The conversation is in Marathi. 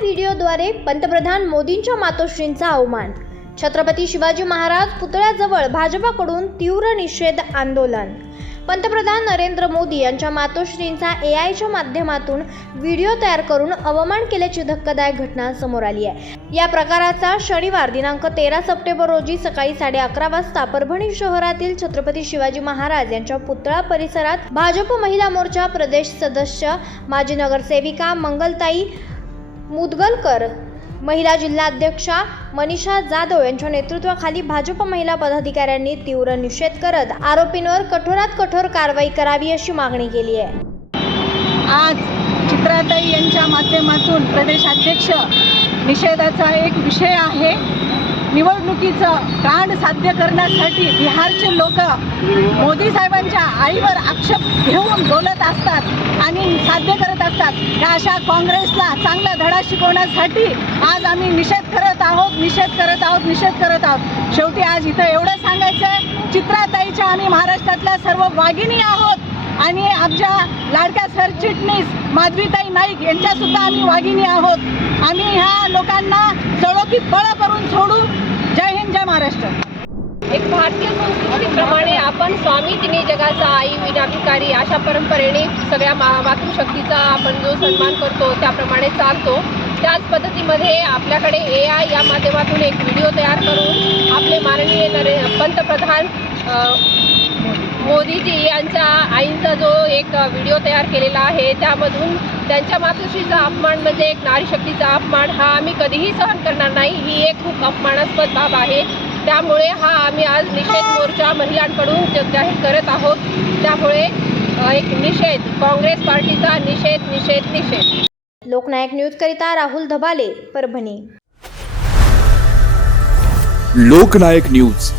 व्हिडिओद्वारे पंतप्रधान मोदींच्या मातोश्रींचा अवमान. छत्रपती शिवाजी महाराज पुतळ्याजवळ भाजपाकडून तीव्र निषेध आंदोलन. पंतप्रधान नरेंद्र मोदी यांच्या मातोश्रींचा ए आयच्या माध्यमातून व्हिडिओ तयार करून अवमान केल्याची धक्कादायक घटना समोर आली आहे. या प्रकाराचा शनिवार दिनांक तेरा सप्टेंबर रोजी सकाळी साडे अकरा वाजता परभणी शहरातील छत्रपती शिवाजी महाराज यांच्या पुतळा परिसरात भाजप महिला मोर्चा प्रदेश सदस्य माजी नगरसेविका मंगलताई मुदगलकर महिला जिल्हाध्यक्षा मनीषा जाधव यांच्या नेतृत्वाखाली भाजप महिला पदाधिकाऱ्यांनी तीव्र निषेध करत आरोपींवर कठोरात कठोर कारवाई करावी अशी मागणी केली आहे. आज चित्राताई यांच्या माध्यमातून प्रदेशाध्यक्ष निषेधाचा एक विषय आहे. निवडणुकीचं कांड साध्य करण्यासाठी बिहारचे लोक मोदी साहेबांच्या आईवर आक्षेप घेऊन बोलत असतात आणि साध्य करत असतात. त्या अशा काँग्रेसला चांगला धडा शिकवण्यासाठी आज आम्ही निषेध करत आहोत निषेध करत आहोत निषेध करत आहोत. शेवटी आज इथं एवढं सांगायचं आहे चित्राताईच्या आम्ही महाराष्ट्रातल्या सर्व वाघिणी आहोत. आणि आमच्या लाडक्या सरचिटणीस माधवीताई नाईक यांच्यासुद्धा आम्ही वाघिणी आहोत. आम्ही ह्या लोकांना चळोकीत पळ करून सोडू जय हिंद जय महाराष्ट्र. एक भारतीय संस्कृतीप्रमाणे आपण स्वामी तिने जगाचा आई विनाभिकारी अशा परंपरेने सगळ्या मा मातृशक्तीचा आपण जो सन्मान करतो त्याप्रमाणे चालतो. त्याच पद्धतीमध्ये आपल्याकडे ए आय या माध्यमातून एक व्हिडिओ तयार करून आपले माननीय नरे पंतप्रधान मोदीजी यांच्या आईंचा जो एक व्हिडिओ तयार केलेला आहे त्यामधून त्यांच्या मातृश्रीचा अपमान म्हणजे एक नारी शक्तीचा अपमान हा आम्ही कधीही सहन करणार नाही ही एक खूप अपमानास्पद बाब आहे. त्यामुळे हा आम्ही आज निषेध मोर्चा महिलांकडून जाहीर करत आहोत. त्यामुळे एक निषेध काँग्रेस पार्टीचा निषेध निषेध निषेध. लोकनायक न्यूजकरिता राहुल धबाले परभणी. लोकनायक न्यूज.